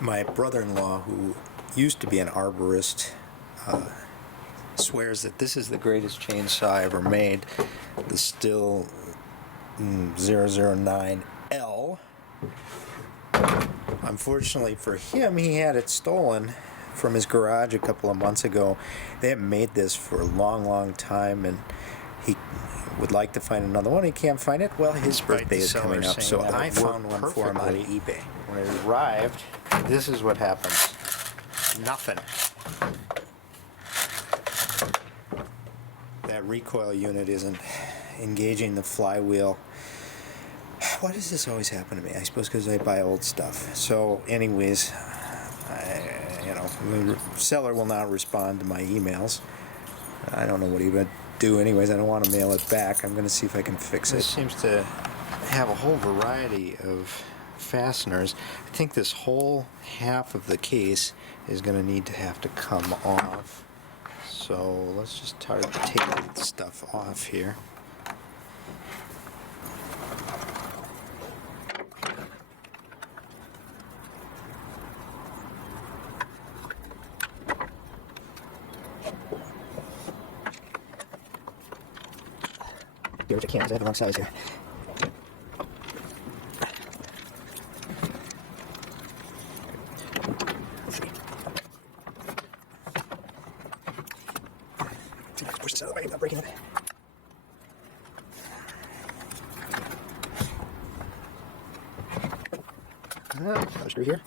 My brother-in-law, who used to be an arborist, swears that this is the greatest chainsaw I ever made, the Stihl 009L. Unfortunately for him, he had it stolen from his garage a couple of months ago. They haven't made this for a long time, and he would like to find another one. He can't find it. Well, his birthday is coming up, so I found one for him on eBay. When it arrived, this is what happens. Nothing. That recoil unit isn't engaging the flywheel. Why does this always happen to me? I suppose because I buy old stuff. So anyways, the seller will not respond to my emails. I don't know what he would do anyways. I don't want to mail it back. I'm going to see if I can fix it. This seems to have a whole variety of fasteners. I think this whole half of the case is going to need to have to come off. So let's just try to take that stuff off here. Do what I can, because I have the wrong size here. Push this out of the way without breaking it. Another screw here.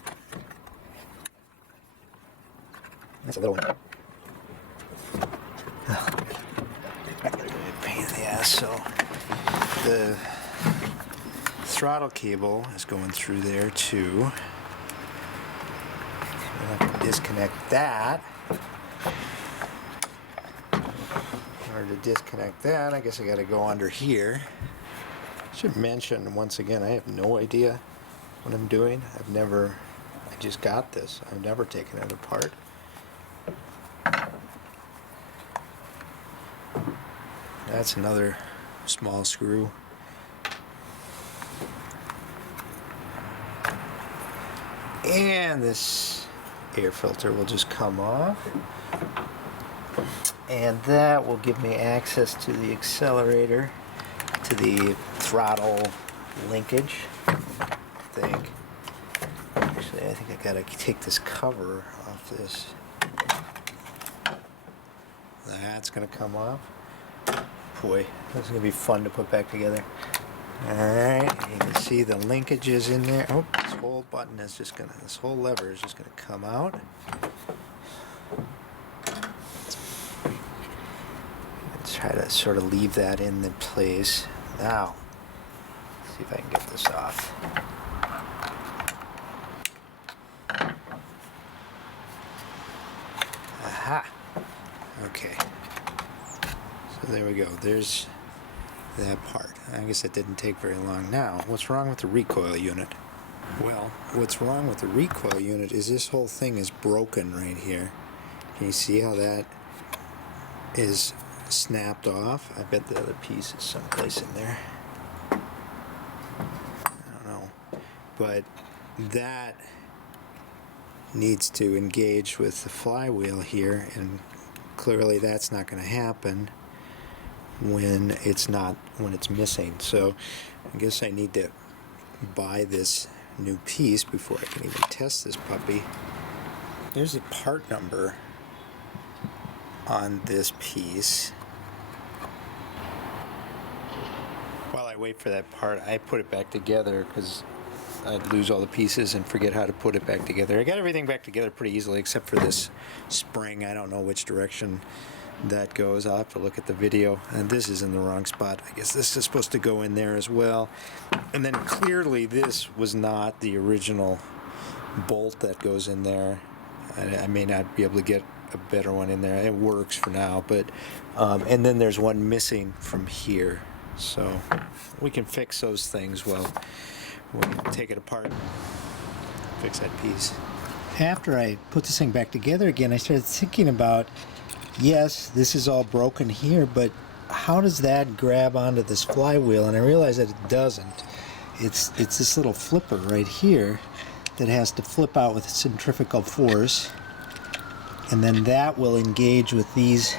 That's a little one. Pain in the ass. So the throttle cable is going through there too. I'll have to disconnect that. In order to disconnect that, I guess I got to go under here. I should mention once again, I have no idea what I'm doing. I just got this. I've never taken it apart. That's another small screw. And this air filter will just come off. And that will give me access to the accelerator, to the throttle linkage, I think. Actually, I think I gotta take this cover off this. That's gonna come off. Boy, this is gonna be fun to put back together. Alright, you can see the linkages in there. Oh, this whole button is just gonna, this whole lever is just gonna come out. Let's try to sort of leave that in the place. Now, let's see if I can get this off. Aha! Okay. So there we go. There's that part. I guess it didn't take very long. Now, what's wrong with the recoil unit? Well, what's wrong with the recoil unit is this whole thing is broken right here. Can you see how that is snapped off? I bet the other piece is someplace in there. I don't know. But that needs to engage with the flywheel here, and clearly that's not going to happen when it's missing. So I guess I need to buy this new piece before I can even test this puppy. There's a part number on this piece. While I wait for that part, I put it back together because I'd lose all the pieces and forget how to put it back together. I got everything back together pretty easily except for this spring. I don't know which direction that goes. I'll have to look at the video. And this is in the wrong spot. I guess this is supposed to go in there as well. And then clearly this was not the original bolt that goes in there. I may not be able to get a better one in there. It works for now, but and then there's one missing from here. So we can fix those things. Well, we'll take it apart, fix that piece. After I put this thing back together again, I started thinking about, yes, this is all broken here, but how does that grab onto this flywheel? And I realized that it doesn't. It's this little flipper right here that has to flip out with centrifugal force, and then that will engage with these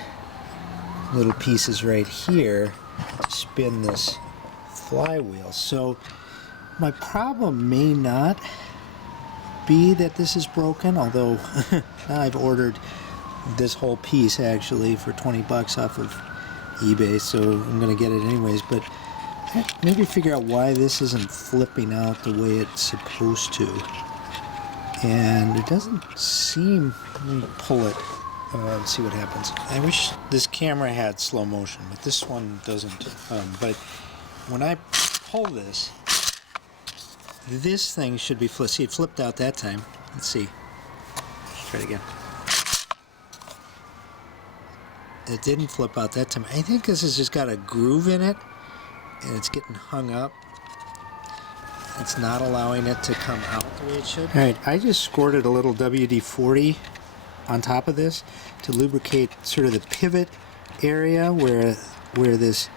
little pieces right here to spin this flywheel. So my problem may not be that this is broken, although now I've ordered this whole piece actually for 20 bucks off of eBay, so I'm gonna get it anyways. But maybe figure out why this isn't flipping out the way it's supposed to. And it doesn't seem, let me pull it, let's see what happens. I wish this camera had slow motion, but this one doesn't. But when I pull this thing should be flipped. See, it flipped out that time. Let's see. Let's try it again. It didn't flip out that time. I think this has just got a groove in it, and it's getting hung up. It's not allowing it to come out the way it should. Alright, I just squirted a little WD-40 on top of this to lubricate sort of the pivot area where this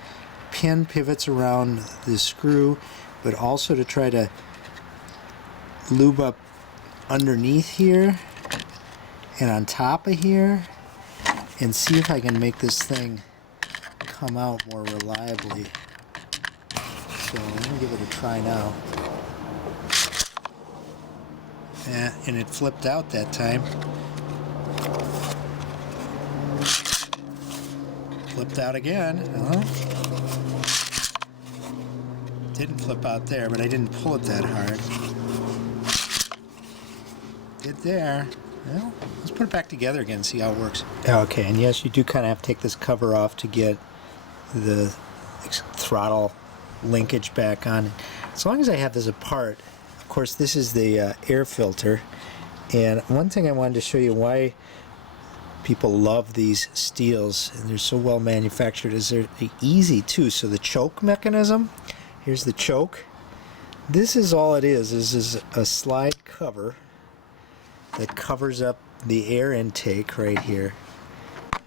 pin pivots around this screw, but also to try to lube up underneath here and on top of here, and see if I can make this thing come out more reliably. So I'm going to give it a try now. And it flipped out that time. Flipped out again. Didn't flip out there, but I didn't pull it that hard. Did there. Well, let's put it back together again and see how it works. Okay, and yes, you do kind of have to take this cover off to get the throttle linkage back on. As long as I have this apart, of course, this is the air filter. And one thing I wanted to show you why people love these Stihls, and they're so well manufactured, is they're easy too. So the choke mechanism, here's the choke. This is all it is a slide cover that covers up the air intake right here.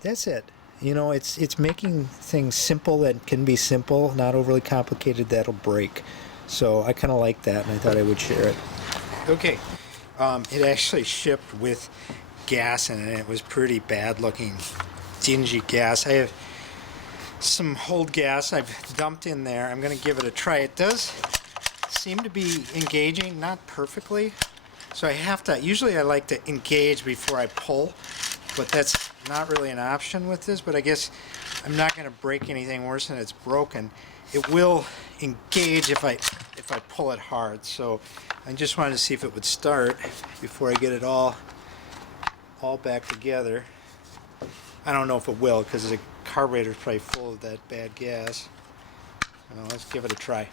That's it. You know, it's making things simple that can be simple, not overly complicated that'll break. So I kind of like that, and I thought I would share it. Okay, it actually shipped with gas in it. It was pretty bad looking, dingy gas. I have some old gas I've dumped in there. I'm going to give it a try. It does seem to be engaging, not perfectly. So I have to, usually I like to engage before I pull, but that's not really an option with this. But I guess I'm not going to break anything worse than it's broken. It will engage if I pull it hard. So I just wanted to see if it would start before I get it all back together. I don't know if it will, because the carburetor is probably full of that bad gas. So let's give it a try.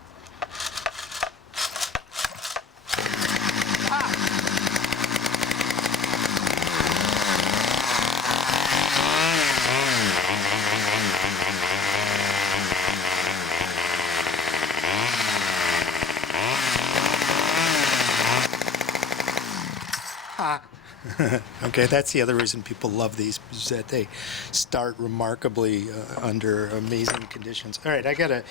Okay, that's the other reason people love these, is that they start remarkably under amazing conditions. All right, I gotta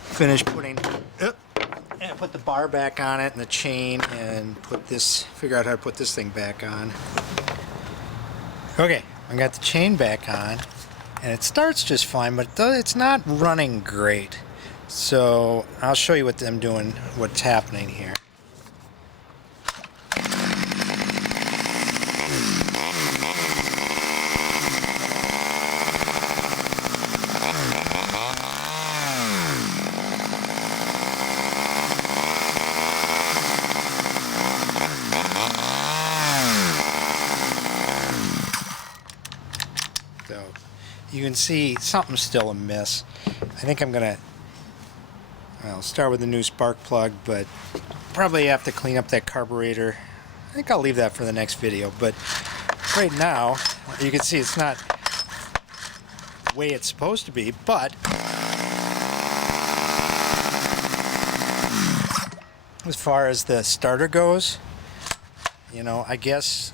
finish putting, and put the bar back on it and the chain, and figure out how to put this thing back on. Okay, I got the chain back on, and it starts just fine, but it's not running great. So I'll show you what I'm doing, what's happening here. You can see something's still amiss. I think I'm gonna, I'll start with the new spark plug, but probably have to clean up that carburetor. I think I'll leave that for the next video, but right now you can see it's not the way it's supposed to be, but as far as the starter goes, you know, I guess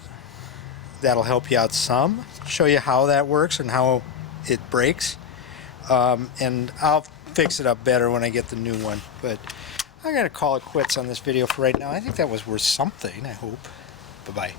that'll help you out some, show you how that works and how it breaks, and I'll fix it up better when I get the new one. But I'm going to call it quits on this video for right now. I think that was worth something, I hope. Bye-bye.